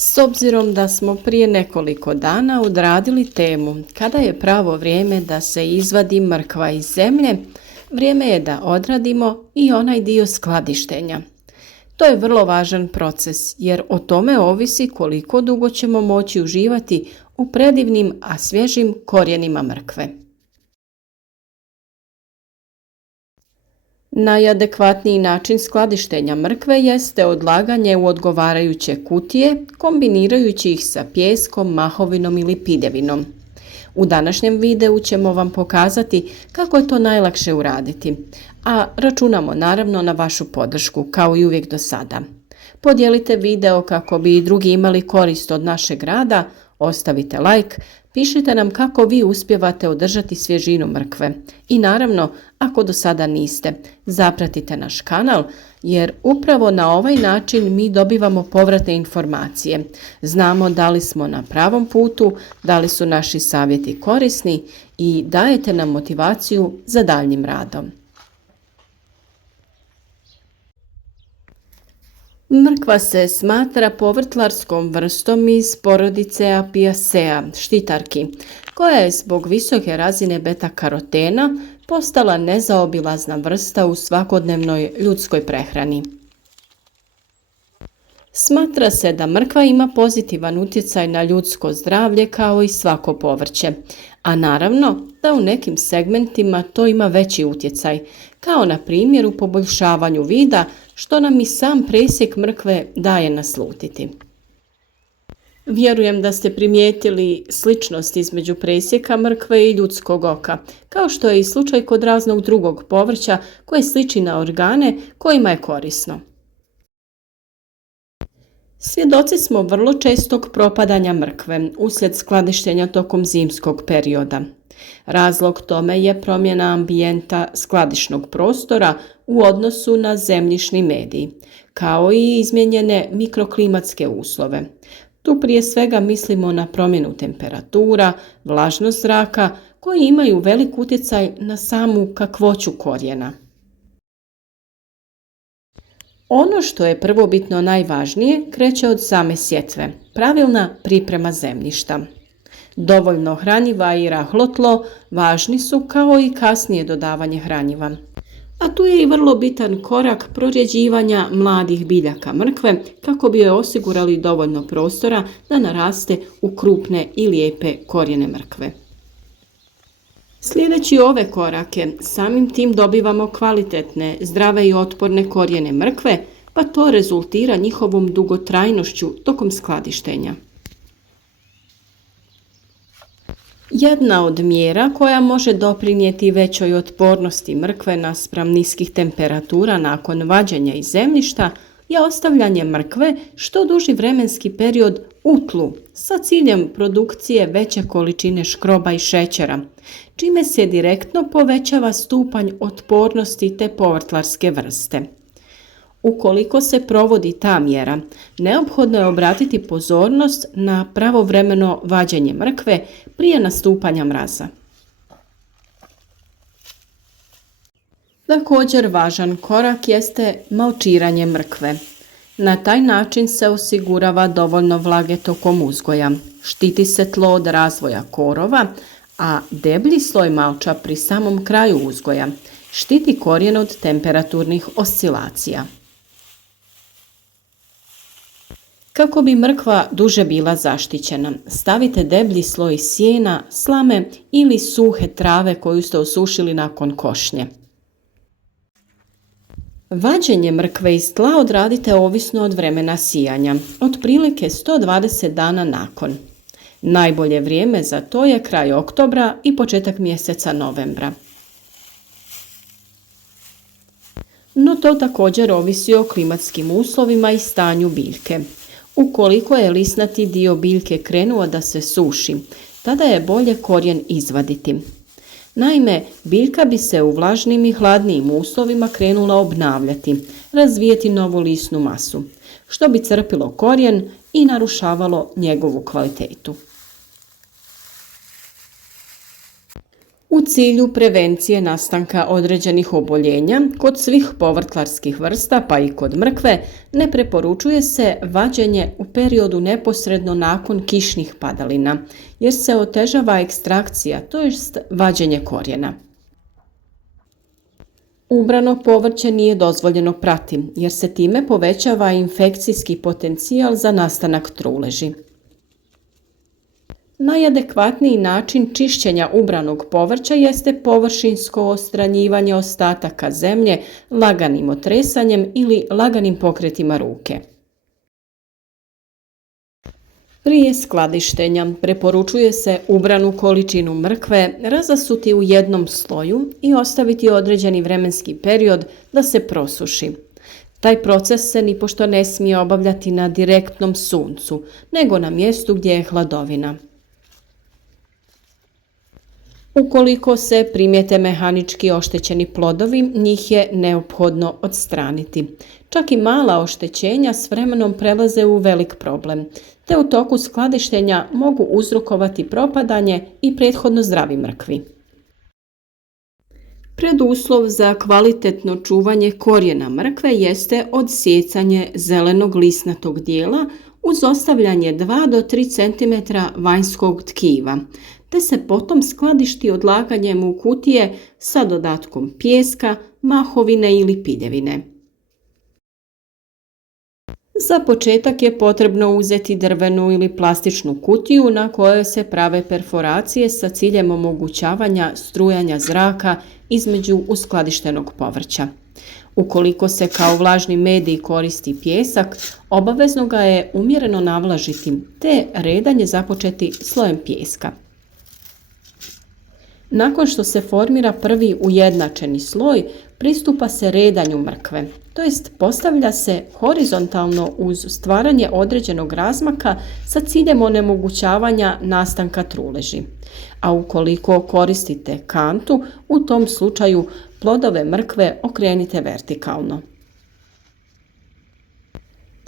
S obzirom da smo prije nekoliko dana odradili temu kada je pravo vrijeme da se izvadi mrkva iz zemlje, vrijeme je da odradimo i onaj dio skladištenja. To je vrlo važan proces jer o tome ovisi koliko dugo ćemo moći uživati u predivnim, a svježim korijenima mrkve. Najadekvatniji način skladištenja mrkve jeste odlaganje u odgovarajuće kutije, kombinirajući ih sa pijeskom, mahovinom ili pidevinom. U današnjem videu ćemo vam pokazati kako je to najlakše uraditi, a računamo naravno na vašu podršku, kao i uvijek do sada. Podijelite video kako bi i drugi imali korist od našeg rada, ostavite like, pišite nam kako vi uspijevate održati svježinu mrkve. I naravno, ako do sada niste, zapratite naš kanal jer upravo na ovaj način mi dobivamo povratne informacije. Znamo da li smo na pravom putu, da li su naši savjeti korisni i dajete nam motivaciju za daljnjim radom. Mrkva se smatra povrtlarskom vrstom iz porodice Apiaceae, štitarki, koja je zbog visoke razine beta-karotena postala nezaobilazna vrsta u svakodnevnoj ljudskoj prehrani. Smatra se da mrkva ima pozitivan utjecaj na ljudsko zdravlje kao i svako povrće, a naravno da u nekim segmentima to ima veći utjecaj, kao na primjer u poboljšavanju vida, što nam i sam presjek mrkve daje naslutiti. Vjerujem da ste primijetili sličnost između presjeka mrkve i ljudskog oka, kao što je i slučaj kod raznog drugog povrća koje sliči na organe kojima je korisno. Svjedoci smo vrlo čestog propadanja mrkve uslijed skladištenja tokom zimskog perioda. Razlog tome je promjena ambijenta skladišnog prostora u odnosu na zemljišni medij, kao i izmijenjene mikroklimatske uslove. Tu prije svega mislimo na promjenu temperatura, vlažnost zraka, koji imaju velik utjecaj na samu kakvoću korijena. Ono što je prvobitno najvažnije kreće od same sjetve, pravilna priprema zemljišta. Dovoljno hranjiva i rahlo tlo važni su kao i kasnije dodavanje hranjiva. A tu je i vrlo bitan korak prorjeđivanja mladih biljaka mrkve kako bi joj osigurali dovoljno prostora da naraste u krupne i lijepe korijene mrkve. Slijedeći ove korake, samim tim dobivamo kvalitetne, zdrave i otporne korijene mrkve, pa to rezultira njihovom dugotrajnošću tokom skladištenja. Jedna od mjera koja može doprinijeti većoj otpornosti mrkve naspram niskih temperatura nakon vađenja iz zemljišta je ostavljanje mrkve što duži vremenski period u tlu sa ciljem produkcije veće količine škroba i šećera, čime se direktno povećava stupanj otpornosti te povrtlarske vrste. Ukoliko se provodi ta mjera, neophodno je obratiti pozornost na pravovremeno vađenje mrkve prije nastupanja mraza. Također važan korak jeste malčiranje mrkve. Na taj način se osigurava dovoljno vlage tokom uzgoja, štiti se tlo od razvoja korova, a deblji sloj malča pri samom kraju uzgoja štiti korijen od temperaturnih oscilacija. Kako bi mrkva duže bila zaštićena, stavite deblji sloj sjena, slame ili suhe trave koju ste osušili nakon košnje. Vađenje mrkve iz tla odradite ovisno od vremena sijanja, otprilike 120 dana nakon. Najbolje vrijeme za to je kraj oktobra i početak mjeseca novembra. No to također ovisi o klimatskim uslovima i stanju biljke. Ukoliko je lisnati dio biljke krenuo da se suši, tada je bolje korijen izvaditi. Naime, biljka bi se u vlažnim i hladnijim uslovima krenula obnavljati, razvijeti novu lisnu masu, što bi crpilo korijen i narušavalo njegovu kvalitetu. U cilju prevencije nastanka određenih oboljenja, kod svih povrtlarskih vrsta, pa i kod mrkve, ne preporučuje se vađenje u periodu neposredno nakon kišnih padalina, jer se otežava ekstrakcija, to jest vađenje korijena. Ubrano povrće nije dozvoljeno prati, jer se time povećava infekcijski potencijal za nastanak truleži. Najadekvatniji način čišćenja ubranog povrća jeste površinsko odstranjivanje ostataka zemlje laganim otresanjem ili laganim pokretima ruke. Prije skladištenja preporučuje se ubranu količinu mrkve razasuti u jednom sloju i ostaviti određeni vremenski period da se prosuši. Taj proces se nipošto ne smije obavljati na direktnom suncu, nego na mjestu gdje je hladovina. Ukoliko se primijete mehanički oštećeni plodovi, njih je neophodno odstraniti. Čak i mala oštećenja s vremenom prelaze u velik problem, te u toku skladištenja mogu uzrokovati propadanje i prethodno zdravi mrkvi. Preduslov za kvalitetno čuvanje korijena mrkve jeste odsijecanje zelenog lisnatog dijela uz ostavljanje 2 do 3 cm vanjskog tkiva, te se potom skladišti odlaganjem u kutije sa dodatkom pijeska, mahovine ili piljevine. Za početak je potrebno uzeti drvenu ili plastičnu kutiju na kojoj se prave perforacije sa ciljem omogućavanja strujanja zraka između uskladištenog povrća. Ukoliko se kao vlažni medij koristi pijesak, obavezno ga je umjereno navlažiti, te redanje započeti slojem pijeska. Nakon što se formira prvi ujednačeni sloj, pristupa se redanju mrkve, to jest postavlja se horizontalno uz stvaranje određenog razmaka sa ciljem onemogućavanja nastanka truleži. A ukoliko koristite kantu, u tom slučaju plodove mrkve okrenite vertikalno.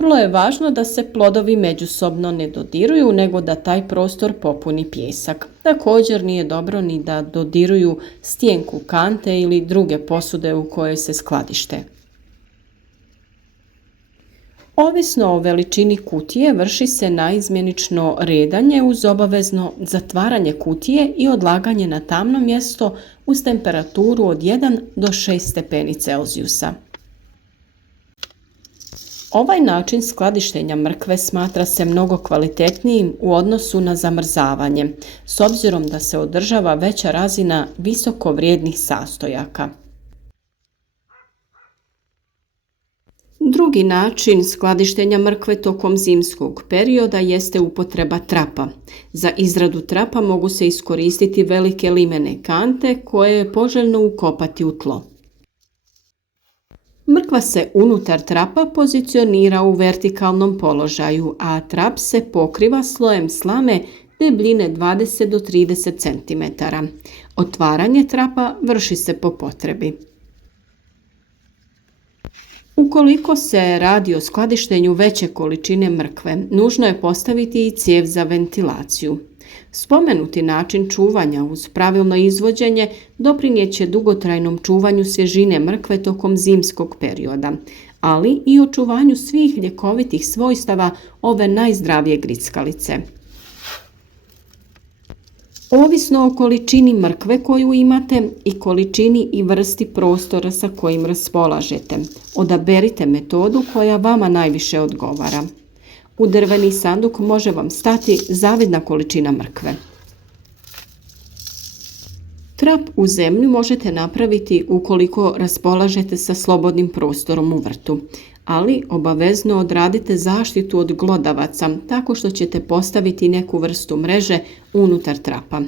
Vrlo je važno da se plodovi međusobno ne dodiruju, nego da taj prostor popuni pijesak. Također nije dobro ni da dodiruju stjenku kante ili druge posude u kojoj se skladište. Ovisno o veličini kutije vrši se naizmjenično redanje uz obavezno zatvaranje kutije i odlaganje na tamno mjesto uz temperaturu od 1 do 6 stepeni Celzijusa. Ovaj način skladištenja mrkve smatra se mnogo kvalitetnijim u odnosu na zamrzavanje, s obzirom da se održava veća razina visoko vrijednih sastojaka. Drugi način skladištenja mrkve tokom zimskog perioda jeste upotreba trapa. Za izradu trapa mogu se iskoristiti velike limene kante koje je poželjno ukopati u tlo. Mrkva se unutar trapa pozicionira u vertikalnom položaju, a trap se pokriva slojem slame debljine 20 do 30 cm. Otvaranje trapa vrši se po potrebi. Ukoliko se radi o skladištenju veće količine mrkve, nužno je postaviti i cijev za ventilaciju. Spomenuti način čuvanja uz pravilno izvođenje doprinijet će dugotrajnom čuvanju svježine mrkve tokom zimskog perioda, ali i očuvanju svih ljekovitih svojstava ove najzdravije grickalice. Ovisno o količini mrkve koju imate i količini i vrsti prostora sa kojim raspolažete, odaberite metodu koja vama najviše odgovara. U drveni sanduk može vam stati zavidna količina mrkve. Trap u zemlju možete napraviti ukoliko raspolažete sa slobodnim prostorom u vrtu, ali obavezno odradite zaštitu od glodavaca tako što ćete postaviti neku vrstu mreže unutar trapa.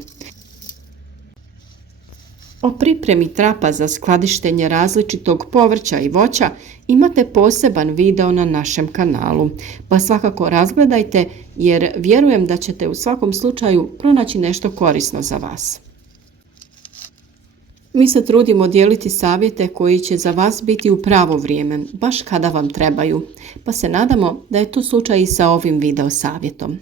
O pripremi trapa za skladištenje različitog povrća i voća imate poseban video na našem kanalu, pa svakako razgledajte jer vjerujem da ćete u svakom slučaju pronaći nešto korisno za vas. Mi se trudimo dijeliti savjete koji će za vas biti u pravo vrijeme, baš kada vam trebaju, pa se nadamo da je to slučaj i sa ovim video savjetom.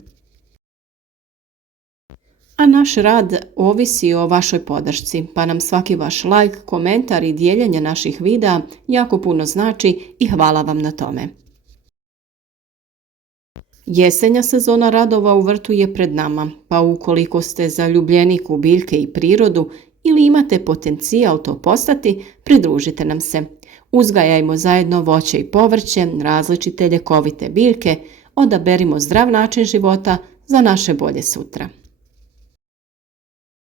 A naš rad ovisi o vašoj podršci, pa nam svaki vaš like, komentar i dijeljenje naših videa jako puno znači i hvala vam na tome. Jesenja sezona radova u vrtu je pred nama, pa ukoliko ste zaljubljenik u biljke i prirodu ili imate potencijal to postati, pridružite nam se. Uzgajajmo zajedno voće i povrće, različite ljekovite biljke, odaberimo zdrav način života za naše bolje sutra.